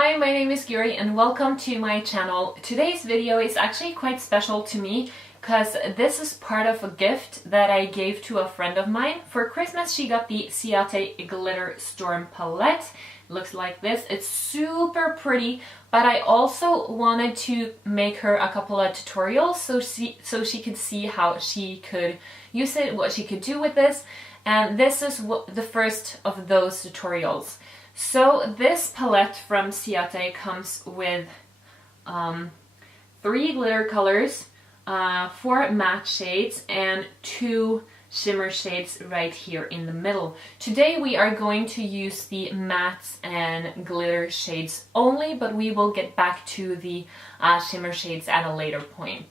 Hi, my name is Guri and welcome to my channel. Today's video is actually quite special to me because this is part of a gift that I gave to a friend of mine. For Christmas she got the Ciaté Glitter Storm palette. It looks like this. It's super pretty, but I also wanted to make her a couple of tutorials so she could see how she could use it, what she could do with this, and this is the first of those tutorials. So this palette from Ciaté comes with 3 glitter colors, 4 matte shades and 2 shimmer shades right here in the middle. Today we are going to use the mattes and glitter shades only, but we will get back to the shimmer shades at a later point.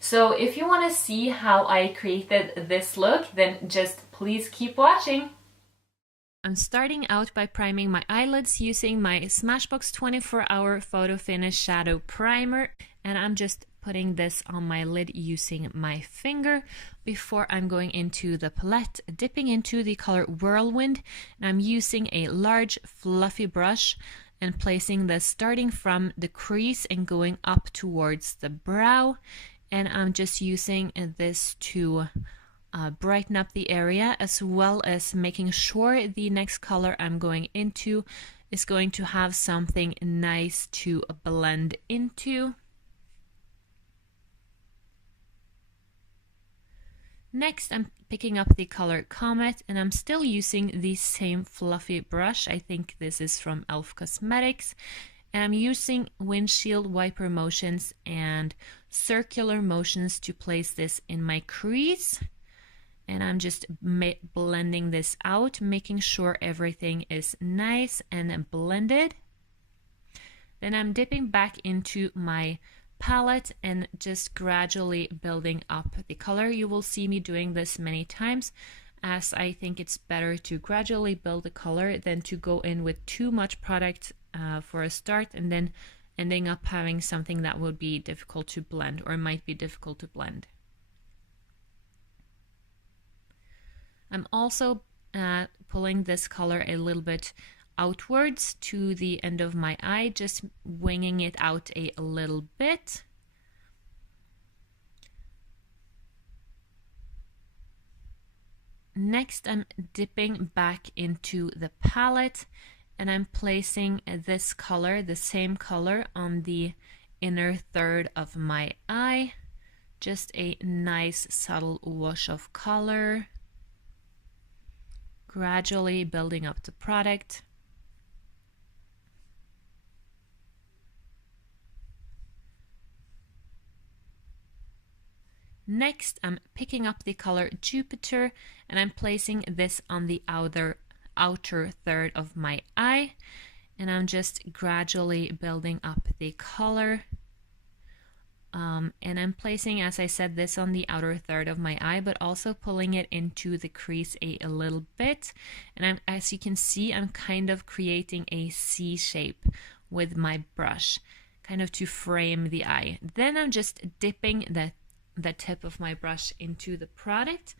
So if you want to see how I created this look, then just please keep watching. I'm starting out by priming my eyelids using my Smashbox 24-hour PhotoFinish Shadow Primer, and I'm just putting this on my lid using my finger before I'm going into the palette, dipping into the color Whirlwind, and I'm using a large fluffy brush and placing this starting from the crease and going up towards the brow, and I'm just using this to brighten up the area, as well as making sure the next color I'm going into is going to have something nice to blend into. Next, I'm picking up the color Comet, and I'm still using the same fluffy brush. I think this is from e.l.f. Cosmetics. And I'm using windshield wiper motions and circular motions to place this in my crease. And I'm just blending this out, making sure everything is nice and blended. Then I'm dipping back into my palette and just gradually building up the color. You will see me doing this many times, as I think it's better to gradually build the color than to go in with too much product for a start and then ending up having something that would be difficult to blend or might be difficult to blend. I'm also pulling this color a little bit outwards to the end of my eye, just winging it out a little bit. Next, I'm dipping back into the palette and I'm placing this color, the same color, on the inner third of my eye. Just a nice subtle wash of color. Gradually building up the product. Next, I'm picking up the color Jupiter and I'm placing this on the outer third of my eye, and I'm just gradually building up the color. And I'm placing, as I said, this on the outer third of my eye, but also pulling it into the crease a little bit. And as you can see, I'm kind of creating a C shape with my brush, kind of to frame the eye. Then I'm just dipping the tip of my brush into the product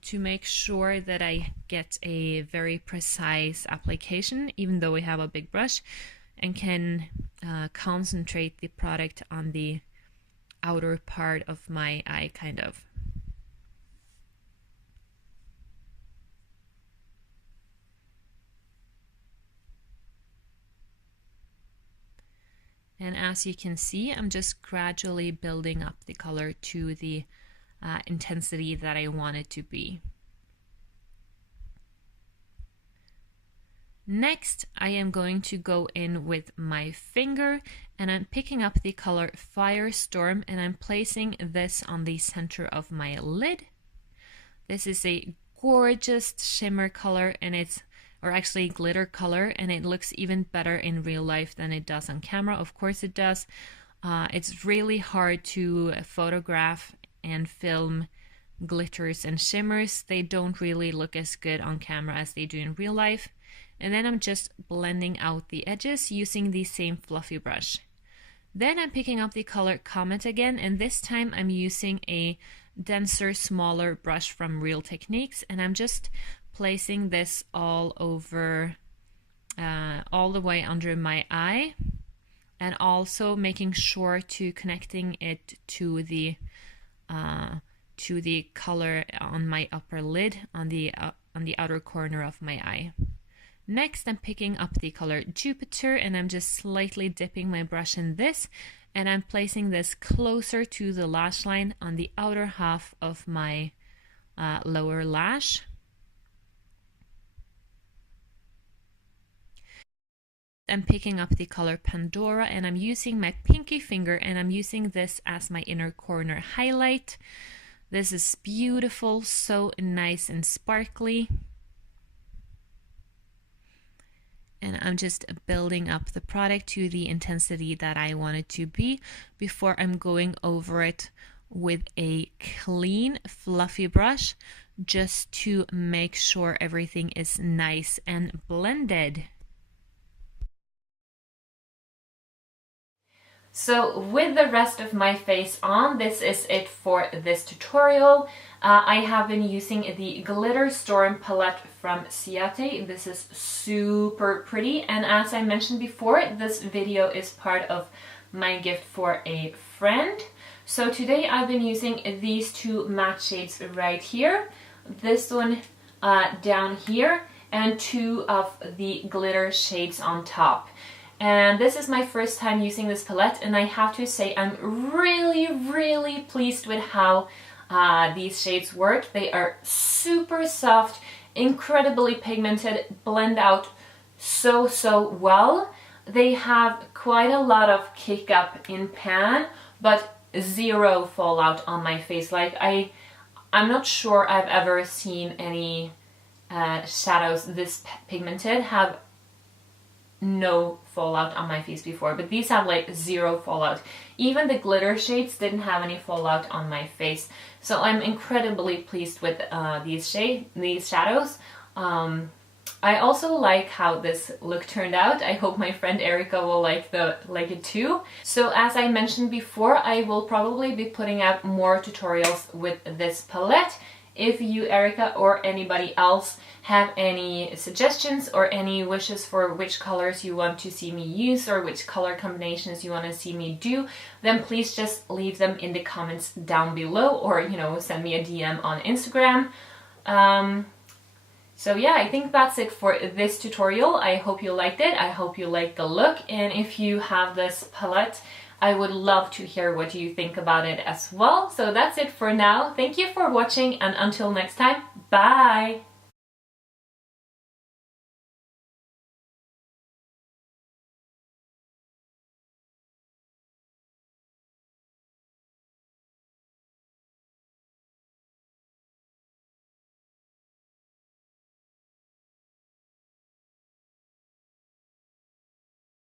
to make sure that I get a very precise application, even though we have a big brush, and can concentrate the product on the outer part of my eye, kind of. And as you can see, I'm just gradually building up the color to the intensity that I want it to be. Next, I am going to go in with my finger and I'm picking up the color Firestorm and I'm placing this on the center of my lid. This is a gorgeous shimmer color, and or actually glitter color, and it looks even better in real life than it does on camera. Of course it does. It's really hard to photograph and film glitters and shimmers. They don't really look as good on camera as they do in real life. And then I'm just blending out the edges using the same fluffy brush. Then I'm picking up the color Comet again, and this time I'm using a denser, smaller brush from Real Techniques, and I'm just placing this all over, all the way under my eye. and also making sure to connecting it to the color on my upper lid on the outer corner of my eye. Next, I'm picking up the color Jupiter, and I'm just slightly dipping my brush in this, and I'm placing this closer to the lash line on the outer half of my lower lash. I'm picking up the color Pandora, and I'm using my pinky finger, and I'm using this as my inner corner highlight. This is beautiful, so nice and sparkly. And I'm just building up the product to the intensity that I want it to be before I'm going over it with a clean, fluffy brush, just to make sure everything is nice and blended. So with the rest of my face on, this is it for this tutorial. I have been using the Glitter Storm palette from Ciaté. This is super pretty, and as I mentioned before, this video is part of my gift for a friend. So today I've been using these two matte shades right here, this one down here, and two of the glitter shades on top. And this is my first time using this palette, and I have to say I'm really pleased with how these shades work. They are super soft, incredibly pigmented, blend out so well. They have quite a lot of kick up in pan, but zero fallout on my face. Like I'm not sure I've ever seen any shadows this pigmented have no fallout on my face before, but these have like zero fallout. Even the glitter shades didn't have any fallout on my face, so I'm incredibly pleased with these shadows. I also like how this look turned out. I hope my friend Erica will like it too. So as I mentioned before, I will probably be putting out more tutorials with this palette. If you, Erica, or anybody else have any suggestions or any wishes for which colors you want to see me use or which color combinations you want to see me do, then please just leave them in the comments down below, or send me a DM on Instagram. So yeah, I think that's it for this tutorial. I hope you liked it. I hope you liked the look, and if you have this palette, I would love to hear what you think about it as well. So that's it for now. Thank you for watching, and until next time, bye!